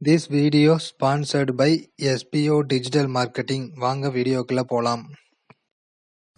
This video sponsored by SPO digital marketing வாங்க வீடியோக்குள்ளே போகலாம்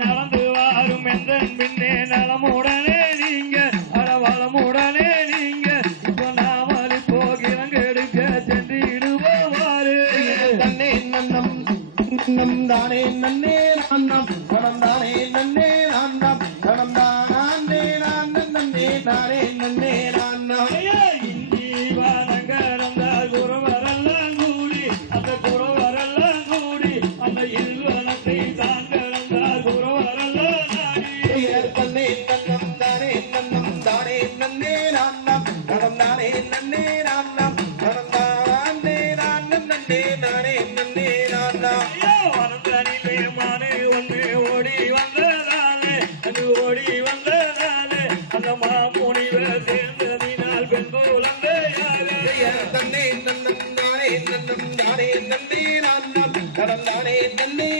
நடந்து வாரும் எந்த பின்னே நலமுடனே நீங்க அறவளமுடனே நீங்க. இப்போ நாமல் போகிறங்க எடுக்க சென்றிடுவாரு தன்னே நன்னம் நம் தானே நன்னே நான்னம் கணம் தானே நானே நன்னே நான்னம் ஐயோ, வனந்தனிலே மானே ஒன்று ஓடி வந்ததாலே அது ஓடி வந்ததாலே அந்த மாமுனிவர் சேர்ந்ததினால் பெண் குழந்தை தன்னே தானே தானே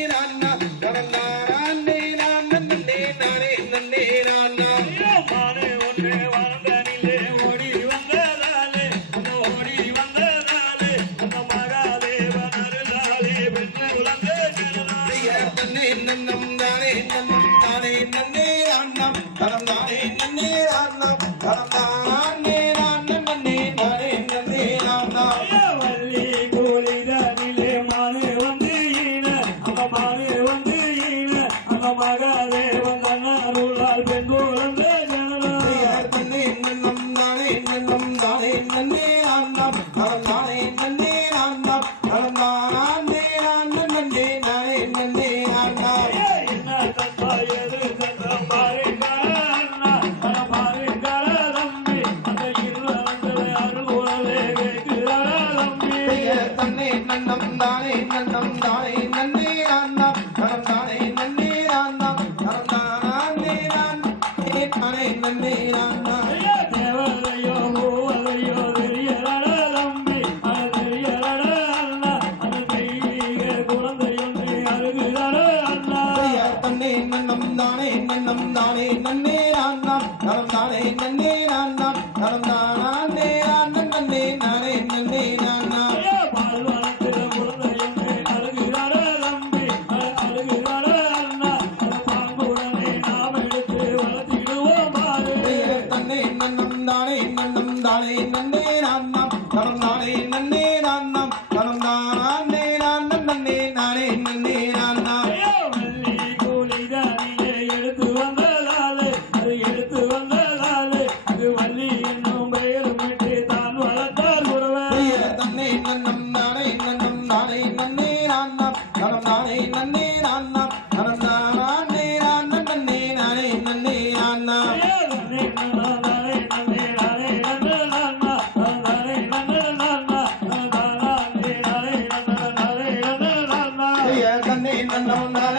அருகுதடா அண்ணா தன்னே நன்னம் தானே நன்னே நன்னே நான்னம் கணம் தானே karunai nanni